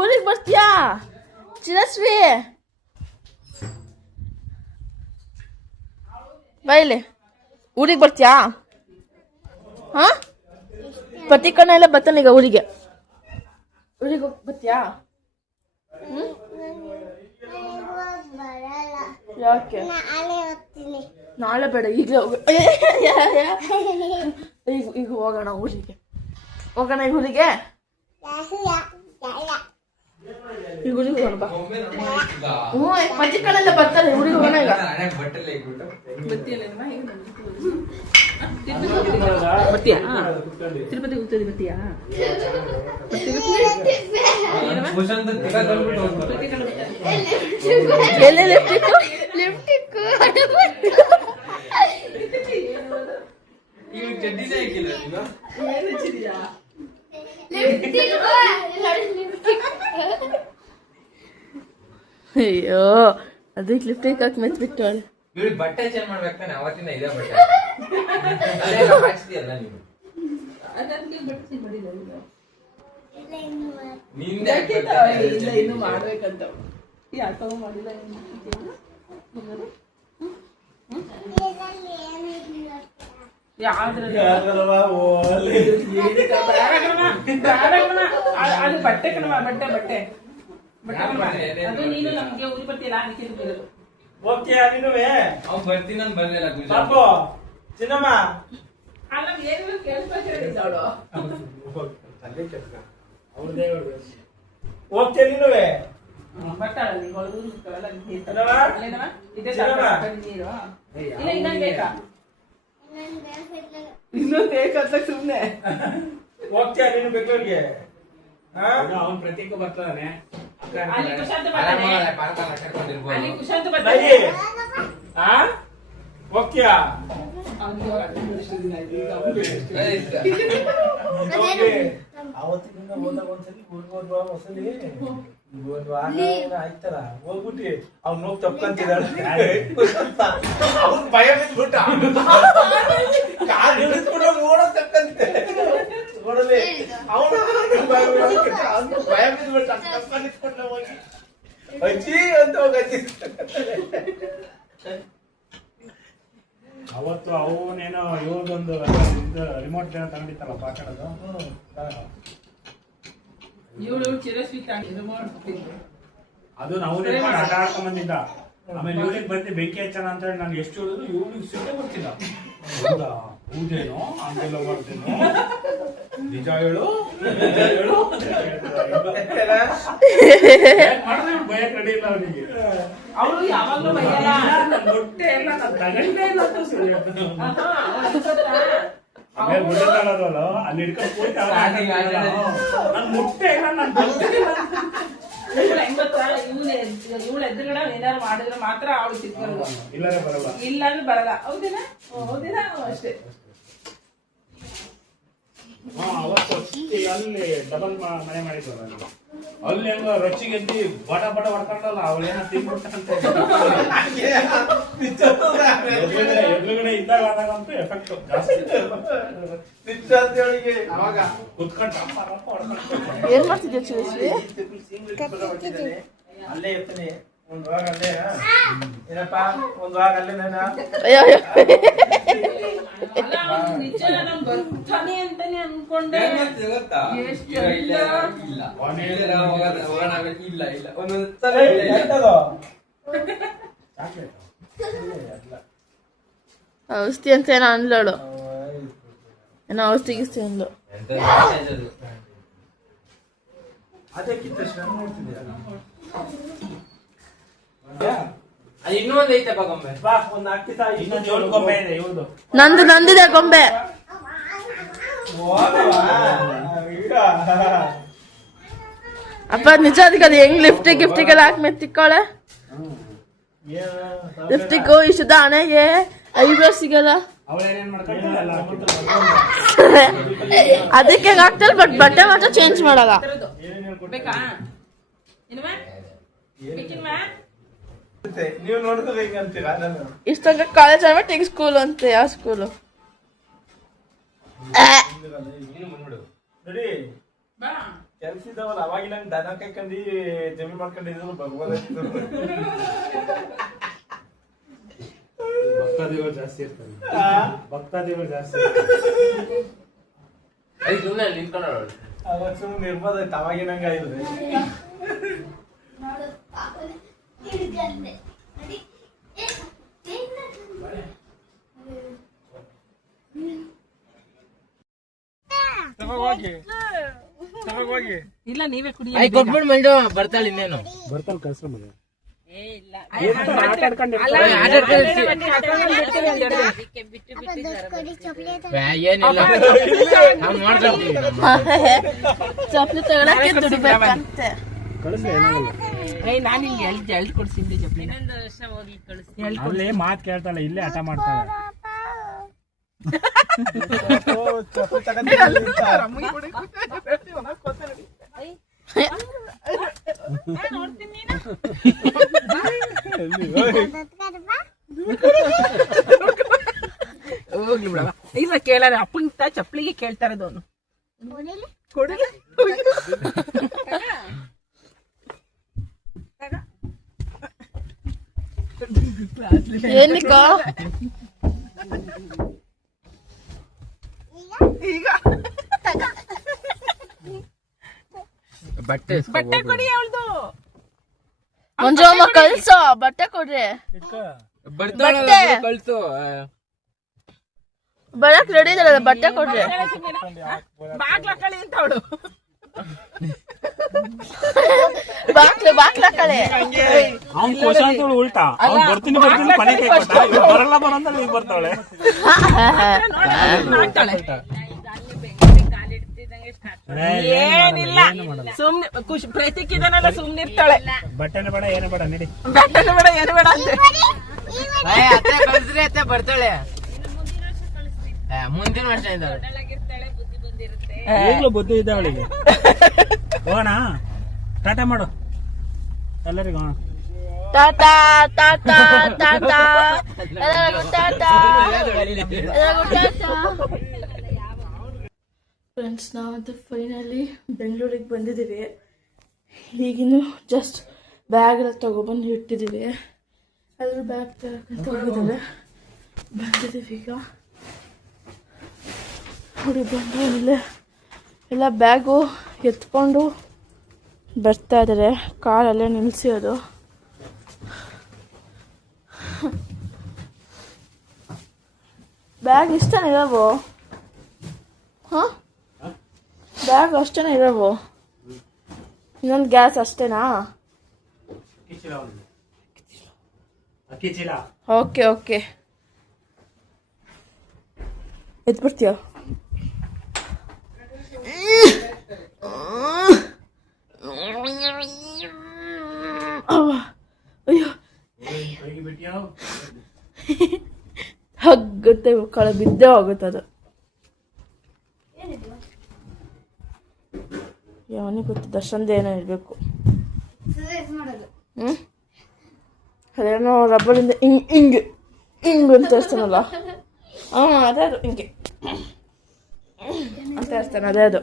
ಊರಿಗೆ ಬರ್ತೀಯಾ ಚಿರಸ್ವಿ? ಬೈಲಿ, ಊರಿಗೆ ಬರ್ತೀಯಾ? ಹಾ, ಪತಿ ಕಣ್ಣ ಎಲ್ಲ ಬರ್ತಾನೆ ಈಗ ಊರಿಗೆ. ಊರಿಗೆ ಹೋಗಿ ಬರ್ತೀಯಾ? ಯಾಕೆ? ನಾಳೆ ಬೇಡ, ಈಗಲೇ ಹೋಗ. ಈಗ ಹೋಗೋಣ ಊರಿಗೆ. ಹೋಗೋಣ ಈಗ ಊರಿಗೆ. ಈಗ ಊರಿಗೆ ಹೋಗೋಣ ಬಾ. ಹ್ಞೂ, ಪತಿ ಕಡೆಲ್ಲ ಬರ್ತಾರೆ, ಊರಿಗೆ ಹೋಗೋಣ ಈಗ. ಬರ್ತೀಯಾ? ತಿರುಪತಿ ಹೋಗ್ತದೆ, ಬರ್ತೀಯಾ? ಎಲ್ಲಿ ಲಿಫ್ಟಿಕ್ಕು? ಲಿಫ್ಟಿಕ್ಕು ಅಯ್ಯೋ, ಅದಕ್ಕೆ ಲಿಫ್ಟಿಕ್ ಹಾಕಿ ಮೆತ್ಬಿಟ್ಟವಳೆ. ಬಟ್ಟೆ ಚೇಂಜ್ ಮಾಡ್ಬೇಕಾನೆ, ಅವತ್ತಿನ ಇದೇ ಬಟ್ಟೆ ಹಾಕ್ಸ್ತೀಯಲ್ಲ ನೀವು. ಇನ್ನು ಮಾಡ್ಬೇಕಂತ ಯಾಕೋ ಮಾಡಿಲ್ಲ. ಅದು ಬಟ್ಟೆ ಕಣವ, ಬಟ್ಟೆ ಅದು ನೀನು ನಮ್ಗೆ ಊರಿ ಬರ್ತೀಯಲ್ಲ, ಅದಕ್ಕೆ ಓಕೆ. ನೀನುವೆ ಅವ್ನು ಬರ್ತೀನಿ ಅಂತ ಬರ್ಲಿಲ್ಲ. ಪಾಪು ಚಿನ್ನಮ್ಮ ಅಲ್ಲ, ಏನು ಕೇಳಿಸ್ಕೊಳ್ಳೋ. ಓಕೆ. ನೀನುವೆ ಬರ್ತಾಳ ಇನ್ನೊಂದು ಬೇಕಾ? ಇನ್ನೊಂದು ಬೇಕಂತ ಸುಮ್ನೆ. ಓಕೆ. ನೀನು ಬೆಂಗಳೂರಿಗೆ? ಅವ್ನು ಪ್ರತೀಕ್ ಬರ್ತಾನೆ. ಅಲ್ಲಿ ಕುಶಾಂತ ಬರ್ತಾನೆ. ಅಲ್ಲಿ ಕುಶಾಂತ ನೈ ಬರ್ತಾನೆ. ಓಕೆ. ಅವತ್ತಿನಿಂದ ಹೋದಾಗ ಒಂದ್ಸಲಿ ಊರಿಗೆ ಹೋದ್ವಾ, ಹೊಸಲಿ ಆಯ್ತಲ್ಲ, ಹೋಗ್ಬಿಟ್ಟಿ ಅವ್ನು ಹೋಗಿ ತಪ್ಕೊಂತಿದ್ದಾಳೆ. ಅವ್ನು ಭಯ ಬಿದ್ಬಿಟ್ಟ, ಕಾರ್ ಇಳಿಸ್ಬಿಟ್ಟು ನೋಡೋ ತಕ್ಕಂತೆ ನೋಡಲಿ. ಅವನು ಭಯ ಬಿದ್ಬಿಟ್ಟ, ತಪ್ಕೊಂಡಿಸ್ಕೊಂಡ ಹೋಗಿ ಅಜ್ಜಿ ಅಂತ ಹೋಗಿ. ಅವತ್ತು ಅವನೇನೋ ಇವ್ರದೊಂದು ರಿಮೋಟ್ ಏನೋ ತಗೊಂಡಿತ್ತಲ್ಲ ಪಾಕಡೋದು, ಇವಳು ಚಿರಸ್ವಿ ಅದು ನಾವು ಆಟ ಆಡ್ಕೊಂಡ್ ಬಂದಿದ್ದ. ಆಮೇಲೆ ಇವ್ರಿಗೆ ಬಂದು ಬೆಂಕಿ ಹಚ್ಚೋಣ ಅಂತ ಹೇಳಿ ನಾನು ಎಷ್ಟು ಹೇಳಿದ್ರು ಇವ್ರಿಗೆ ಸಿಟ್ಟೆ ಬರ್ತಿದ್ದ. ಹೌದಾ, ಹೌದೇನೋ ಹಂಗೆಲ್ಲ ಮಾಡ್ತೇನೋ, ನಿಜ ಹೇಳು ಮಾಡಿದ್ರೆ ಭಯ ಕಡಿ ಇಲ್ಲ ಅವನಿಗೆ. ಅವಳು ಯಾವಾಗ್ಲೂ ಬೈಯಲ್ಲ. ಮೊಟ್ಟೆ ಎಲ್ಲ ನಾನು ತಗೊಂಡೇ ಇಲ್ಲ ಅಂತ ಸುಳ್ಳು ಹೇಳ್ತಾನೆ ಅವ್ನು. ಅವಳು ಗೊತ್ತಾಗೋದಲ್ಲ, ಅಲ್ಲಿ ಹಿಡ್ಕೊಂಡು ಕೂತ ನನ್ ಮುಟ್ಟೆ ಇಲ್ಲ, ನಾನು ಬರ್ತಿಲ್ಲ. ಇವಳು ಎದುರುಗಡೆ ಏನಾದ್ರು ಮಾಡಿದ್ರೆ ಮಾತ್ರ ಅವಳು ಸಿಕ್ಕೋದು, ಇಲ್ಲರೆ ಬರಲ್ಲ. ಇಲ್ಲಾಂದ್ರೆ ಬರಲ್ಲ. ಹೌದಿನ ಅಷ್ಟೇ. ಅವತ್ತು ಅಲ್ಲಿ ಡಬಲ್ ಮನೆ ಮಾಡಿದ್ವಲ್ಲ ಅಲ್ಲಿ ಹೆಂಗ ರೊಚ್ಚಿಗೆ ಎದ್ದಿ ಬಡ ಬಡ ಹೊಡ್ಕೊಂಡಲ್ಲ ಅವಳೇನ ತಿನ್ಬಿಡ್ತಂತ ಎದುರುಗಡೆ ಇದ್ದಾಗ ಆದಾಗಂತೂ ಎಫೆಕ್ಟ್ ಜಾಸ್ತಿ ಅವಾಗ ಕುತ್ಕೊಂಡು ಏನ್ ಮಾಡ್ತಿದ್ಯಾ ಚಿರಶ್ರೀ? ಅಲ್ಲೇ ಇರ್ತೀನಿ ಒಂದ್ ವಾರ ಅಲ್ಲೇ ಏನಪ್ಪ ಒಂದ್ ವಾರ ಅಲ್ಲೇ ನಾನು ಅಯ್ಯೋ ನಿಜ ನಾನು ಬರ್ತಾನೆ ಅಂತಾನೆ ಅನ್ಕೊಂಡೆ. ಔಷಧಿ ಅಂತ ಏನೋ ಅನ್ಲೋಳು, ಏನೋ ಔಷಧಿ ಗಿಸ್ತಿ ಅಂದ್ಲು. ಅದಕ್ಕಿಂತ ಶ್ರಮ ನೋಡ್ತಿದ್ಯಾ ಇನ್ನೂ ಒಂದ್ ಐತೆ ಗೊಂಬೆ ಬಾ ಒಂದ್ ಹಾಕ್ತಿದ್ದ ಇನ್ನೊಂದು ಜೋಡ್ ಗೊಂಬೆ ಇದೆ ಇವ್ರದ್ದು. ನಂದಿದೆ ಗೊಂಬೆ. ಅಪ್ಪ ನಿಜ ಅದಕ್ಕೆ ಅದು ಹೆಂಗ್ ಲಿಫ್ಟಿಗೆಲ್ಲ ಹಾಕಿ ತಿಕ್ಕೋಳೆ. ಲಿಫ್ಟಿಗೂ ಇಷ್ಟದ ಹಣೆಗೆ ಐಬ್ರೋ ಸಿಗಲ್ಲ, ಅವಳೇನೇನ್ ಮಾಡ್ಕೊಂಡಲ್ಲ ಅದಕ್ಕೆ ಹಾಕ್ತಾರೆ. ಬಟ್ ಬಟ್ಟೆ ಮಾತ್ರ ಚೇಂಜ್ ಮಾಡಲ್ಲ. ಬೇಕಾ ಇನ್ವಾ ಬೇಕಿನ್ವಾ? ನೀವು ನೋಡಿದ್ರೆ ಹೆಂಗಂತೀರಾ? ನಾನು ಇಷ್ಟೊಂದು ಕಾಲೇಜ್ ಆಗ್ಬಿಟ್ಟು ಈಗ ಸ್ಕೂಲ್ ಅಂತೆ. ಯಾವ ಸ್ಕೂಲು? ನೋಡಿ ಬಾ ಕೆಲ್ಸ ಇದಾವಲ್ಲ ಅವಾಗಿಲ್ಲ ದನ ಕಾಯ್ಕೊಂಡು ಜಮೀನ್ ಮಾಡ್ಕೊಂಡಿದ್ರು ಭಗವಾನ್ ಭಕ್ತಾದಿಗಳು ಜಾಸ್ತಿ ಇರ್ತಾರೆ. ಭಕ್ತಾದಿಗಳು ಜಾಸ್ತಿ ಸುಮ್ಮನೆ ನಿಂತ್ಕೊಂಡ ಅವಾಗ ಸುಮ್ಮನೆ ನಿರ್ಬೋದು ಆಯ್ತು. ಅವಾಗಿನಂಗ ಇದ್ರೆ ಇಲ್ಲ ನೀವೇ ಕುಡಿ. ಕೊಟ್ಬಿಟ್ಟು ಮೈಂಡು ಬರ್ತಾಳೆ ಇನ್ನೇನು ಬರ್ತಾನೆ ಕಳ್ಸ ಮಗ. ಏನಿಲ್ಲ ನಾವು ಮಾಡ್ಕೊಳ್ತೀವಿ. ಚಪ್ಪಲಿ ತಗೊಳಕ್ಕೆ ದುಡಿಬೇಕಂತೆ. ಕಳಿಸ್ಲಿ ಏನಾಗಲ್ಲ. ನಾನು ನಿಮ್ಗೆ ಎಳ್ದು ಕೊಡ್ಸಿದ್ದೆ ಚಪ್ಪಲಿ. ಅಲ್ಲಿ ಮಾತು ಕೇಳ್ತಾಳೆ, ಇಲ್ಲೇ ಹಠ ಮಾಡ್ತಾಳೆ. ಹೋಗ್ಲಿ ಬಿಡವ. ಇಲ್ಲ ಕೇಳಾರ ಅಪ್ಪಂತ ಚಪ್ಪಲಿಗೆ ಕೇಳ್ತಾ ಇರೋದು ಅವನು. ಕೊಡಲಿ ಏನಕ್ಕ ಈಗ ಬಟ್ಟೆ ಬಟ್ಟೆ ಕೊಡಿ ಅವಳ್ದು. ಮಂಜಮ್ಮ ಕಳ್ಸೋ, ಬಟ್ಟೆ ಕೊಡ್ರಿ. ಬರ್ತಾಳೆ ಕಳ್ಸು. ಬರಕ್ ರೆಡಿ ಇದಲ್ಲ, ಬಟ್ಟೆ ಕೊಡ್ರಿ. ಬಾಗ್ಲಕ್ಕಳಿ ಅಂತ ಅವಳು. ಬಾಕ್ಲಕ್ಕಳೆ. ಅವ್ನ್ ಕೋಶ ಅಂತೇಳಿ ಉಲ್ಟಾ ಅವ್ನ್ ಬರ್ತೀನಿ ಮನೆ ಕೈ ಕೊಟ್ಟ, ಬರಲ್ಲ ಬರಂತ ಈಗ ಬರ್ತಾಳೆ. ಏನಿಲ್ಲ ಸುಮ್ನೆ ಖುಷಿ ಪ್ರತಿಕ್ಕಿದನೆಲ್ಲ ಸುಮ್ನೆ ಇರ್ತಾಳೆ. ಬಟ್ಟೆನ ಬೇಡ ಏನು ಬೇಡ ನಡಿ. ಬಟ್ಟೆನೂ ಬೇಡ ಏನು ಬೇಡ ಅಂತೆ. ಅತ್ತೆ ಕಳ್ಸ್ರಿ ಅತ್ತೆ ಬರ್ತಾಳೆ. ಮುಂದಿನ ವರ್ಷ ಇದ್ದಾಳೆ. ಈಗಲೂ ಬುದ್ಧಿ ಇದೆ ಅವಳಿಗೆ. ಹೋಗೋಣ, ಟಾಟಾ ಮಾಡು ಎಲ್ಲರಿಗೂ. ಟಾಟಾ ಟಾಟಾ ಟಾಟಾ ಎಲ್ಲರಿಗೂ ಟಾಟಾ, ಎಲ್ಲರಿಗೂ ಟಾಟಾ. ಫ್ರೆಂಡ್ಸ್, ನಾವಂತೂ ಫೈನಲಿ ಬೆಂಗಳೂರಿಗೆ ಬಂದಿದ್ದೀವಿ. ಈಗಿನ್ನು ಜಸ್ಟ್ ಬ್ಯಾಗ್ ಎಲ್ಲ ತಗೊಬಂದು ಇಟ್ಟಿದ್ದೀವಿ. ಅದ್ರ ಬ್ಯಾಗ್ ತಗೊಂತ ಹೋಗಿದ್ದೇವೆ. ಬಂದಿದ್ದೀವಿ ಈಗ. ಹುಡುಗಿ ಬಂದು ಇಲ್ಲೇ ಎಲ್ಲ ಬ್ಯಾಗು ಎತ್ಕೊಂಡು ಬರ್ತಾ ಇದ್ದಾರೆ. ಕಾರಲ್ಲೇ ನಿಲ್ಲಿಸೋದು. ಬ್ಯಾಗ್ ಇಷ್ಟನೇ ಇರೋವು? ಹಾಂ, ಬ್ಯಾಗ್ ಅಷ್ಟೇನೇ ಇರೋವು? ಇನ್ನೊಂದು ಗ್ಯಾಸ್ ಅಷ್ಟೇನಾ? ಅಕ್ಕಿ ಚೀಲ. ಓಕೆ ಓಕೆ, ಎತ್ಬಿಡ್ತೀಯ? ಅಯ್ಯೋ, ಹಗ್ಗುತ್ತೆ ಕಳೆ ಬಿದ್ದೇ ಹೋಗುತ್ತೆ ಅದು. ಯಾವನಿಗೆ ಗೊತ್ತು ದರ್ಶನ್ದು ಏನೋ ಇರಬೇಕು. ಹ್ಞೂ ಅದೇನೋ ರಬ್ಬರಿಂದ ಹಿಂಗೆ ಅಂತ ಇರ್ತಾನಲ್ಲ, ಹಾಂ ಅದೇ ಅದು ಹಿಂಗೆ ಅಂತ ಇರ್ತಾನೆ, ಅದೇ ಅದು.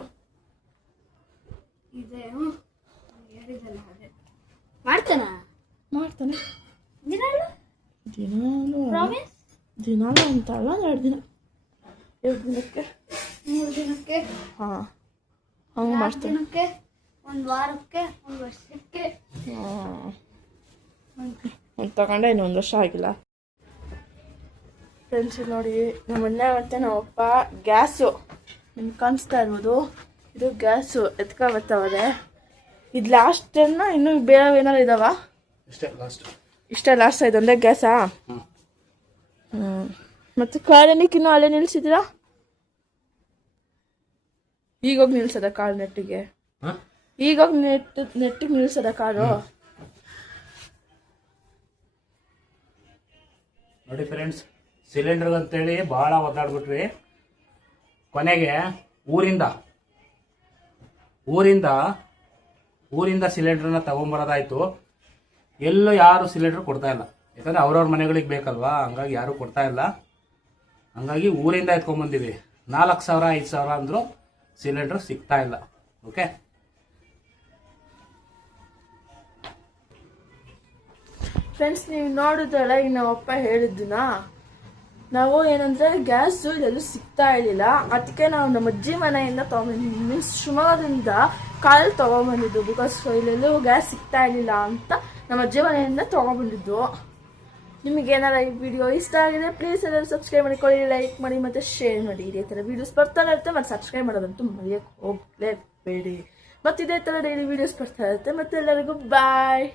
ಮಾಡ್ತಾನೆ ದಿನಾಲು ಅಂತ ಅಲ್ಲ, 2 ದಿನ 3 ದಿನಕ್ಕೆ ಹಾಂ ಹಂಗೆ ಮಾಡ್ತಾನೆ. 1 ವಾರಕ್ಕೆ 1 ವರ್ಷಕ್ಕೆ ಒಂದು ತಗೊಂಡೆ ಇನ್ನು 1 ವರ್ಷ ಆಗಿಲ್ಲ. ಫ್ರೆಂಡ್ಸ್ ನೋಡಿ, ನಮ್ಮ ಅಣ್ಣ ಮತ್ತು ನಮ್ಮಪ್ಪ ಗ್ಯಾಸು ನಿಮ್ಗೆ ಕಾಣಿಸ್ತಾ ಇರ್ಬೋದು, ಇದು ಗ್ಯಾಸು ಎತ್ಕೊ ಬರ್ತಾವದೆ. ಇದು ಲಾಸ್ಟನ್ನ ಇನ್ನೂ ಬೇರೆ ಏನಾರು ಇದಾವ? ಇಷ್ಟೇ ಲಾಸ್ಟ್ ಇದೊಂದೇ ಗ್ಯಾಸಾ? ಮತ್ತು ಕಾರಣಕ್ಕೆ ಇನ್ನೂ ಅಲ್ಲೇ ನಿಲ್ಸಿದ್ದೀರಾ? ಈಗೋಗಿ ನಿಲ್ಸದ ಕಾರು ನೆಟ್ಟಿಗೆ? ಈಗೋಗಿ ನೆಟ್ಟಿಗೆ ನಿಲ್ಸದ ಕಾರು? ನೋಡಿ ಫ್ರೆಂಡ್ಸ್, ಸಿಲಿಂಡರ್ ಅಂತೇಳಿ ಭಾಳ ಒದ್ದಾಡ್ಬಿಟ್ವಿ. ಕೊನೆಗೆ ಊರಿಂದ ಸಿಲಿಂಡರ್ನ ತಗೊಂಬರೋದಾಯ್ತು. ಎಲ್ಲೂ ಯಾರು ಸಿಲಿಂಡರ್ ಕೊಡ್ತಾ ಇಲ್ಲ, ಯಾಕಂದ್ರೆ ಅವ್ರವ್ರ ಮನೆಗಳಿಗೆ ಬೇಕಲ್ವಾ, ಹಂಗಾಗಿ ಯಾರು ಕೊಡ್ತಾ ಇಲ್ಲ. ಹಂಗಾಗಿ ಊರಿಂದ ಎತ್ಕೊಂಡ್ಬಂದಿವಿ. 4,000 5,000 ಅಂದರೂ ಸಿಲಿಂಡರ್ ಸಿಗ್ತಾ ಇಲ್ಲ. ಓಕೆ, ಫ್ರೆಂಡ್ಸ್, ನೀವು ನೋಡಿದ್ರಲ್ಲ ಈಗ ನಮ್ಮಪ್ಪ ಹೇಳಿದ್ದನ್ನ. ನಾವು ಏನಂದರೆ ಗ್ಯಾಸು ಇಲ್ಲೆಲ್ಲೂ ಸಿಗ್ತಾ ಇರಲಿಲ್ಲ, ಅದಕ್ಕೆ ನಾವು ನಮ್ಮ ಅಜ್ಜಿ ಮನೆಯಿಂದ ತೊಗೊಂಬಂದಿದ್ವಿ. ಮೀನ್ಸ್ ಶಿವಮೊಗ್ಗದಿಂದ ಕಾಲಲ್ಲಿ ತೊಗೊಂಬಂದಿದ್ದು, ಬಿಕಾಸ್ ಇಲ್ಲೆಲ್ಲೂ ಗ್ಯಾಸ್ ಸಿಗ್ತಾ ಇರಲಿಲ್ಲ ಅಂತ ನಮ್ಮ ಅಜ್ಜಿ ಮನೆಯಿಂದ ತೊಗೊಂಬಂದಿದ್ದು. ನಿಮಗೇನಾರ ಈ ವಿಡಿಯೋ ಇಷ್ಟ ಆಗಿದೆ ಪ್ಲೀಸ್ ಎಲ್ಲರೂ ಸಬ್ಸ್ಕ್ರೈಬ್ ಮಾಡಿಕೊಳ್ಳಿ, ಲೈಕ್ ಮಾಡಿ ಮತ್ತು ಶೇರ್ ಮಾಡಿ. ಇದೇ ಥರ ವೀಡಿಯೋಸ್ ಬರ್ತಾನೆ ಇರುತ್ತೆ, ಮತ್ತು ಸಬ್ಸ್ಕ್ರೈಬ್ ಮಾಡೋದಂತೂ ಮರೆಯೋಕ್ಕೆ ಹೋಗಲೇಬೇಡಿ. ಮತ್ತು ಇದೇ ಥರ ಡೈಲಿ ವೀಡಿಯೋಸ್ ಬರ್ತಾ ಇರುತ್ತೆ. ಮತ್ತು ಎಲ್ಲರಿಗೂ ಬಾಯ್.